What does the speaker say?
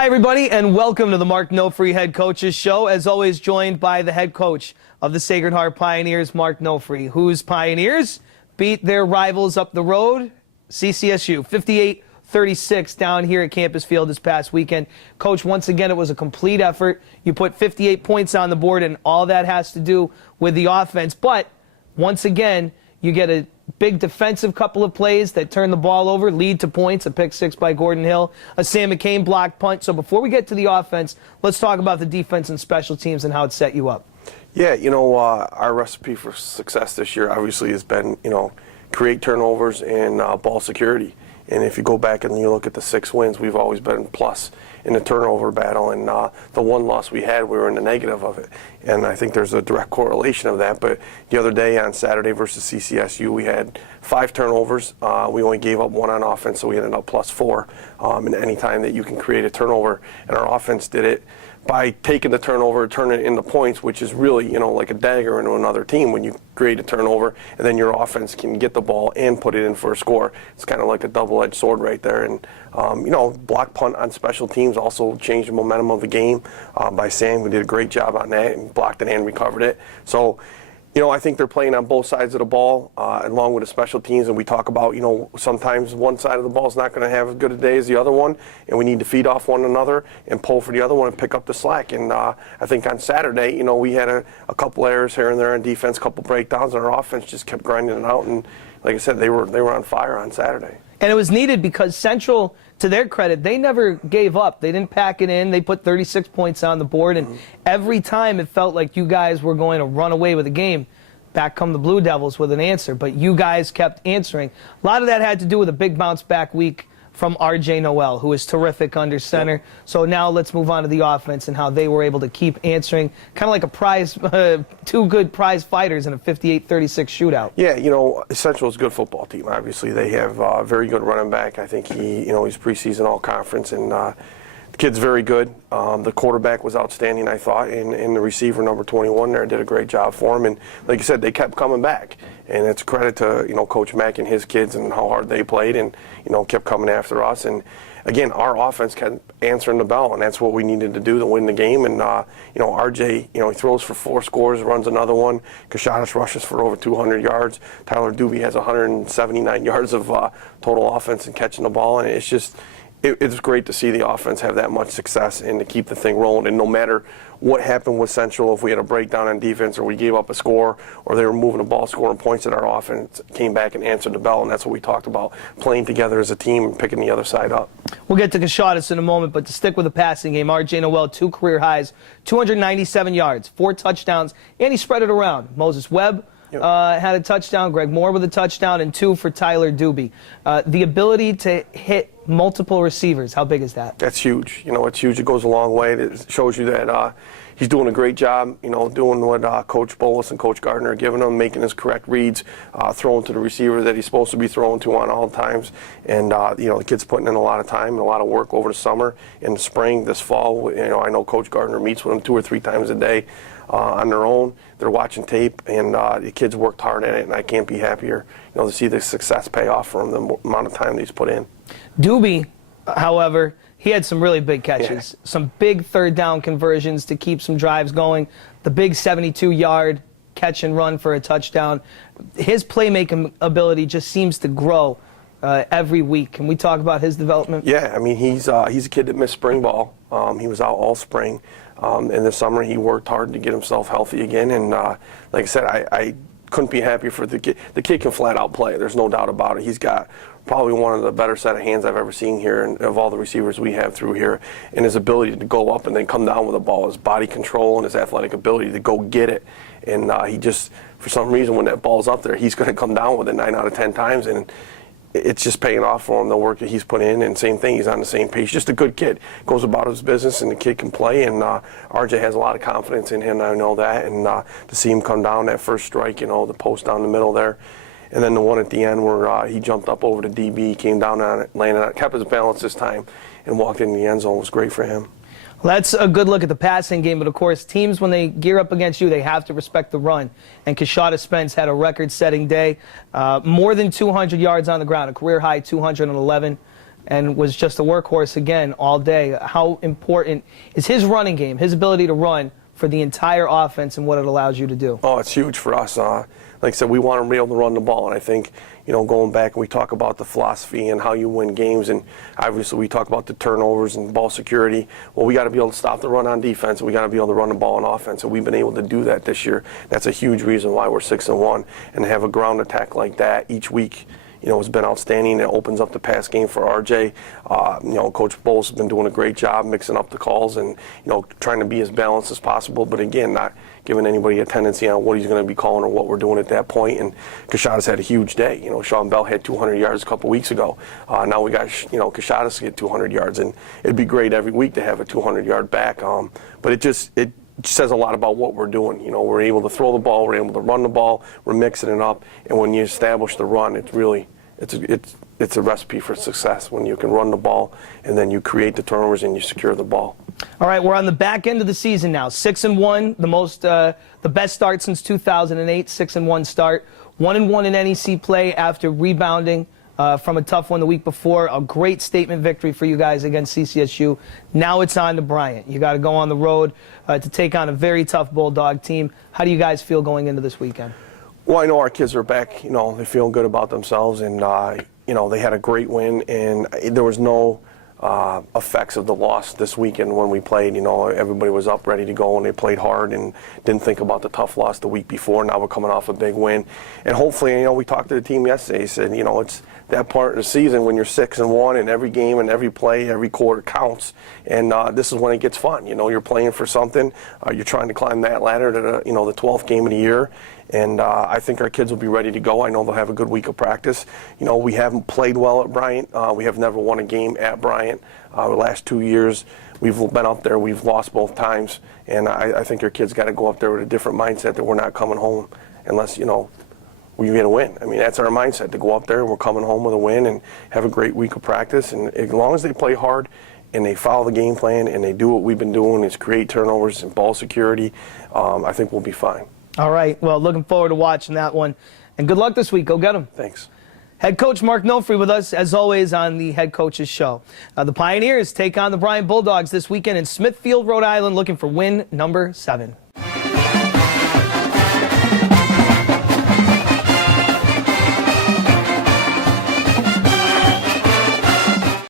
Hi, everybody, and welcome to the Mark Nofri Head Coaches Show. As always, joined by the head coach of the Sacred Heart Pioneers, Mark Nofri, whose Pioneers beat their rivals up the road, CCSU, 58-36 down here at Campus Field this past weekend. Coach, once again, it was a complete effort. You put 58 points on the board, and all that has to do with the offense. But once again, you get a big defensive couple of plays that turn the ball over, lead to points, a pick six by Gordon Hill, a Sam McCain blocked punt. So before we get to the offense, let's talk about the defense and special teams and how it set you up. Yeah, our recipe for success this year obviously has been, create turnovers and ball security. And if you go back and you look at the 6 wins, we've always been plus in the turnover battle. And the one loss we had, we were in the negative of it. And I think there's a direct correlation of that. But the other day on Saturday versus CCSU, we had 5 turnovers. We only gave up 1 on offense, so we ended up +4. And any time that you can create a turnover, and our offense did it by taking the turnover, turning it into points, which is really, like a dagger into another team when you create a turnover and then your offense can get the ball and put it in for a score. It's kind of like a double-edged sword right there. And, block punt on special teams also changed the momentum of the game by Sam. We did a great job on that and blocked it and recovered it. So, I think they're playing on both sides of the ball along with the special teams, and we talk about, sometimes one side of the ball is not going to have as good a day as the other one, and we need to feed off one another and pull for the other one and pick up the slack. And I think on Saturday, we had a couple errors here and there on defense, a couple breakdowns, and our offense just kept grinding it out. And like I said, they were on fire on Saturday. And it was needed because Central, to their credit, they never gave up. They didn't pack it in. They put 36 points on the board, and every time it felt like you guys were going to run away with the game, back come the Blue Devils with an answer. But you guys kept answering. A lot of that had to do with a big bounce-back week from R.J. Noel, who is terrific under center. Yep. So now let's move on to the offense and how they were able to keep answering, kind of like a prize, 2 good prize fighters in a 58-36 shootout. Yeah, Central's a good football team. Obviously, they have a very good running back. I think he's preseason all-conference, and the kid's very good. The quarterback was outstanding, I thought, and the receiver, number 21 there, did a great job for him. And like you said, they kept coming back. And it's a credit to, Coach Mack and his kids and how hard they played and, kept coming after us. And, again, our offense kept answering the bell, and that's what we needed to do to win the game. And, RJ, he throws for 4 scores, runs another one. Kashadas rushes for over 200 yards. Tyler Doobie has 179 yards of total offense and catching the ball. And it's just – it's great to see the offense have that much success and to keep the thing rolling. And no matter what happened with Central, if we had a breakdown on defense or we gave up a score or they were moving the ball, scoring points, at our offense came back and answered the bell. And that's what we talked about, playing together as a team and picking the other side up. We'll get to Kashadas in a moment, but to stick with the passing game, R.J. Noel, 2 career highs, 297 yards, 4 touchdowns, and he spread it around. Moses Webb had a touchdown, Greg Moore with a touchdown, and 2 for Tyler Doobie. The ability to hit multiple receivers, how big is that? That's huge. It's huge. It goes a long way. It shows you that he's doing a great job, doing what Coach Bolus and Coach Gardner are giving him, making his correct reads, throwing to the receiver that he's supposed to be throwing to on all times. And, the kid's putting in a lot of time and a lot of work over the summer and the spring, this fall. I know Coach Gardner meets with him 2 or 3 times a day on their own. They're watching tape, and the kid's worked hard at it, and I can't be happier, to see the success pay off for him, the amount of time that he's put in. Doobie, however, he had some really big catches, some big 3rd down conversions to keep some drives going, the big 72-yard catch and run for a touchdown. His playmaking ability just seems to grow every week. Can we talk about his development? Yeah, he's a kid that missed spring ball. He was out all spring. In the summer, he worked hard to get himself healthy again. And like I said, I couldn't be happier for the kid. The kid can flat out play. There's no doubt about it. He's got probably one of the better set of hands I've ever seen here, and of all the receivers we have through here. And his ability to go up and then come down with the ball, his body control and his athletic ability to go get it. And he just, for some reason, when that ball's up there, he's going to come down with it 9 out of 10 times. And it's just paying off for him, the work that he's put in, and same thing, he's on the same page. Just a good kid, goes about his business, and the kid can play, and RJ has a lot of confidence in him, I know that, and to see him come down that first strike, the post down the middle there, and then the one at the end where he jumped up over the DB, came down on it, landed on it, kept his balance this time, and walked into the end zone. Was great for him. Well, that's a good look at the passing game, but of course, teams, when they gear up against you, they have to respect the run. And Kashadas Spence had a record-setting day, more than 200 yards on the ground, a career-high 211. and was just a workhorse again all day. How important is his running game, his ability to run, for the entire offense and what it allows you to do? Oh, it's huge for us. Like I said, we want to be able to run the ball, and I think, going back and we talk about the philosophy and how you win games, and obviously we talk about the turnovers and ball security. Well, we got to be able to stop the run on defense, and we got to be able to run the ball on offense, and we've been able to do that this year. That's a huge reason why we're 6-1, and to have a ground attack like that each week, has been outstanding. It opens up the pass game for RJ. Coach Bowles has been doing a great job mixing up the calls and, trying to be as balanced as possible. But again, not giving anybody a tendency on what he's going to be calling or what we're doing at that point. And Kashada's had a huge day. Sean Bell had 200 yards a couple weeks ago. Now we got, Kashada's to get 200 yards. And it'd be great every week to have a 200-yard back. But it says a lot about what we're doing. We're able to throw the ball, we're able to run the ball, we're mixing it up, and when you establish the run, it's a recipe for success when you can run the ball and then you create the turnovers and you secure the ball. All right, we're on the back end of the season now. 6-1, the best start since 2008. 6-1 start. 1-1 in NEC play after rebounding from a tough one the week before. A great statement victory for you guys against CCSU. Now it's on to Bryant. You got to go on the road to take on a very tough Bulldog team. How do you guys feel going into this weekend? Well, I know our kids are back. They feel good about themselves, and they had a great win, and there was no effects of the loss this weekend when we played. Everybody was up, ready to go, and they played hard and didn't think about the tough loss the week before. Now we're coming off a big win, and hopefully, we talked to the team yesterday. Said, it's that part of the season when you're 6-1, and every game and every play, every quarter counts, and this is when it gets fun. You're playing for something. You're trying to climb that ladder to the 12th game of the year. And I think our kids will be ready to go. I know they'll have a good week of practice. We haven't played well at Bryant. We have never won a game at Bryant. The last 2 years, we've been up there. We've lost both times. And I think our kids got to go up there with a different mindset that we're not coming home unless, we get a win. I mean, that's our mindset, to go up there and we're coming home with a win and have a great week of practice. And as long as they play hard and they follow the game plan and they do what we've been doing, is create turnovers and ball security, I think we'll be fine. All right. Well, looking forward to watching that one. And good luck this week. Go get them. Thanks. Head coach Mark Nofri with us, as always, on the Head Coaches Show. The Pioneers take on the Bryant Bulldogs this weekend in Smithfield, Rhode Island, looking for win number 7.